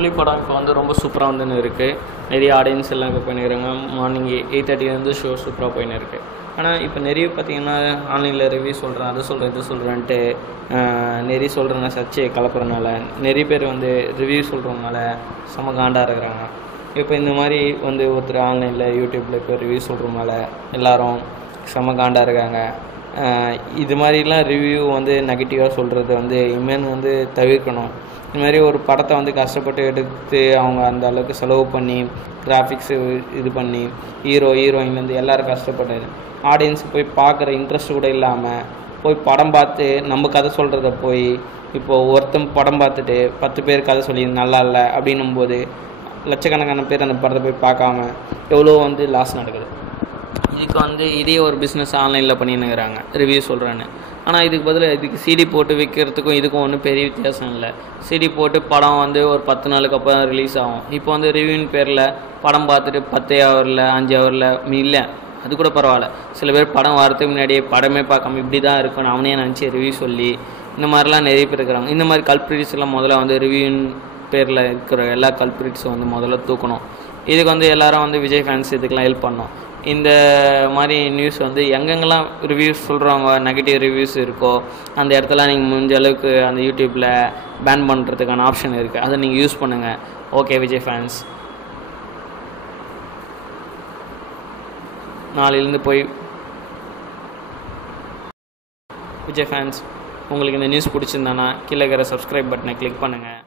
புலி படம் இப்போ வந்து ரொம்ப சூப்பராக வந்துன்னு இருக்குது. நிறைய ஆடியன்ஸ் எல்லாம் இப்போ பண்ணிக்கிறாங்க. மார்னிங் 8:30 ஷோ சூப்பராக போயின்னு இருக்குது. ஆனால் இப்போ நிறைய பார்த்திங்கன்னா ஆன்லைனில் ரிவ்யூ சொல்கிறேன், அது சொல்கிறேன், இது சொல்கிறேன்ட்டு நிறைய சொல்கிறேங்க. சர்ச்சையை கலப்புறதுனால நிறைய பேர் வந்து ரிவ்யூ சொல்கிறவங்கனால செம காண்டாக இருக்கிறாங்க. இப்போ இந்த மாதிரி வந்து ஒருத்தர் ஆன்லைனில் யூடியூப்பில் இப்போ ரிவ்யூ சொல்கிறதுனால எல்லோரும் செம காண்டாக இருக்காங்க. இது மாதிரிலாம் ரிவ்யூ வந்து நெகட்டிவாக சொல்கிறது வந்து இனிமேல் வந்து தவிர்க்கணும். இது மாதிரி ஒரு படத்தை வந்து கஷ்டப்பட்டு எடுத்து அவங்க அந்த அளவுக்கு செலவு பண்ணி கிராஃபிக்ஸு இது பண்ணி ஹீரோயின்லேருந்து எல்லோரும் கஷ்டப்பட்டு ஆடியன்ஸுக்கு போய் பார்க்குற இன்ட்ரெஸ்ட் கூட இல்லாமல் போய் படம் பார்த்து நம்ம கதை சொல்கிறத போய் இப்போது ஒருத்தன் படம் பார்த்துட்டு 10 பேர் கதை சொல்லி நல்லா இல்லை அப்படின்னும் போது லட்சக்கணக்கான பேர் அந்த படத்தை போய் பார்க்காம எவ்வளோ வந்து லாஸ் நடக்குது. இதுக்கு வந்து இதே ஒரு பிஸ்னஸ் ஆன்லைனில் பண்ணின்னுக்கிறாங்க ரிவ்யூ சொல்கிறேன்னு. ஆனால் இதுக்கு பதில் இதுக்கு சிடி போட்டு விற்கிறதுக்கும் இதுக்கும் ஒன்றும் பெரிய வித்தியாசம் இல்லை. சிடி போட்டு படம் வந்து ஒரு 10 நாளுக்கு அப்புறம் ரிலீஸ் ஆகும். இப்போ வந்து ரிவ்யூன்னு பேரில் படம் பார்த்துட்டு 10 ஹவரில் 5 ஹவரில் இல்லை, அது கூட பரவாயில்ல. சில பேர் படம் வரதுக்கு முன்னாடியே படமே பார்க்காம இப்படி தான் இருக்குன்னு அவனே நினச்சி ரிவ்யூ சொல்லி இந்த மாதிரிலாம் நிறைய பேர் இருக்கிறாங்க. இந்த மாதிரி கல்பிரிட்ஸ் எல்லாம் முதல்ல வந்து ரிவ்யூன்னு பேரில் இருக்கிற எல்லா கல்பிரிட்ஸும் வந்து முதல்ல தூக்கணும். இதுக்கு வந்து எல்லோரும் வந்து விஜய் ஃபேன்ஸ் இதுக்கெலாம் ஹெல்ப் பண்ணணும். இந்த மாதிரி நியூஸ் வந்து எங்கெங்கெல்லாம் ரிவ்யூஸ் சொல்கிறவங்க நெகட்டிவ் ரிவ்யூஸ் இருக்கோ அந்த இடத்துல நீங்கள் முடிஞ்ச அளவுக்கு அந்த யூடியூப்பில் பேன் பண்ணுறதுக்கான ஆப்ஷன் இருக்குது, அதை நீங்கள் யூஸ் பண்ணுங்கள். ஓகே விஜய் ஃபேன்ஸ், நாளையிலேருந்து போய் விஜய் ஃபேன்ஸ் உங்களுக்கு இந்த நியூஸ் பிடிச்சிருந்தானா கீழே இருக்கிற சப்ஸ்கிரைப் பட்டனை கிளிக் பண்ணுங்கள்.